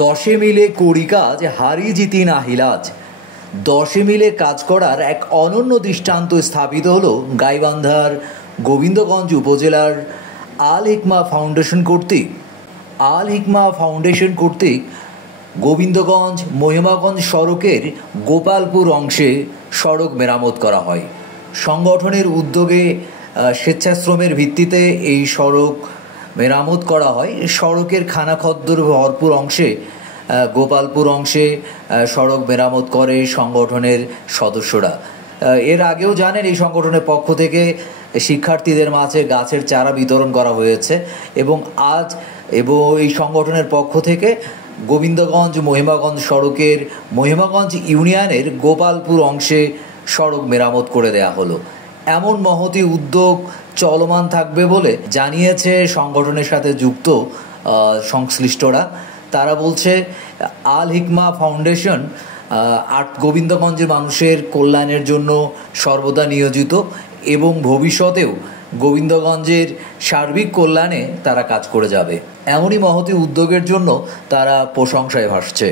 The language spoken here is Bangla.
দশে মিলে করি কাজ হারি জিতি না হিলাজ। দশে মিলে কাজ করার এক অনন্য দৃষ্টান্ত স্থাপিত হলো গাইবান্ধার গোবিন্দগঞ্জ উপজেলার আল হিকমা ফাউন্ডেশন কর্তৃক। আল হিকমা ফাউন্ডেশন কর্তৃক গোবিন্দগঞ্জ মহিমাগঞ্জ সড়কের গোপালপুর অংশে সড়ক মেরামত করা হয়। সংগঠনের উদ্যোগে স্বেচ্ছাশ্রমের ভিত্তিতে এই সড়ক মেরামত করা হয়। সড়কের খানাখদ্দর ভরপুর অংশে গোপালপুর অংশে সড়ক মেরামত করে সংগঠনের সদস্যরা। এর আগেও জানেন, এই সংগঠনের পক্ষ থেকে শিক্ষার্থীদের মাঝে গাছের চারা বিতরণ করা হয়েছে এবং আজ এই সংগঠনের পক্ষ থেকে গোবিন্দগঞ্জ মহিমাগঞ্জ সড়কের মহিমাগঞ্জ ইউনিয়নের গোপালপুর অংশে সড়ক মেরামত করে দেয়া হলো। এমন মহতী উদ্যোগ চলমান থাকবে বলে জানিয়েছে সংগঠনের সাথে যুক্ত সংশ্লিষ্টরা। তারা বলছে, আল হিকমা ফাউন্ডেশন গোবিন্দগঞ্জের মানুষের কল্যাণের জন্য সর্বদা নিয়োজিত এবং ভবিষ্যতেও গোবিন্দগঞ্জের সার্বিক কল্যাণে তারা কাজ করে যাবে। এমনই মহতী উদ্যোগের জন্য তারা প্রশংসায় ভাসছে।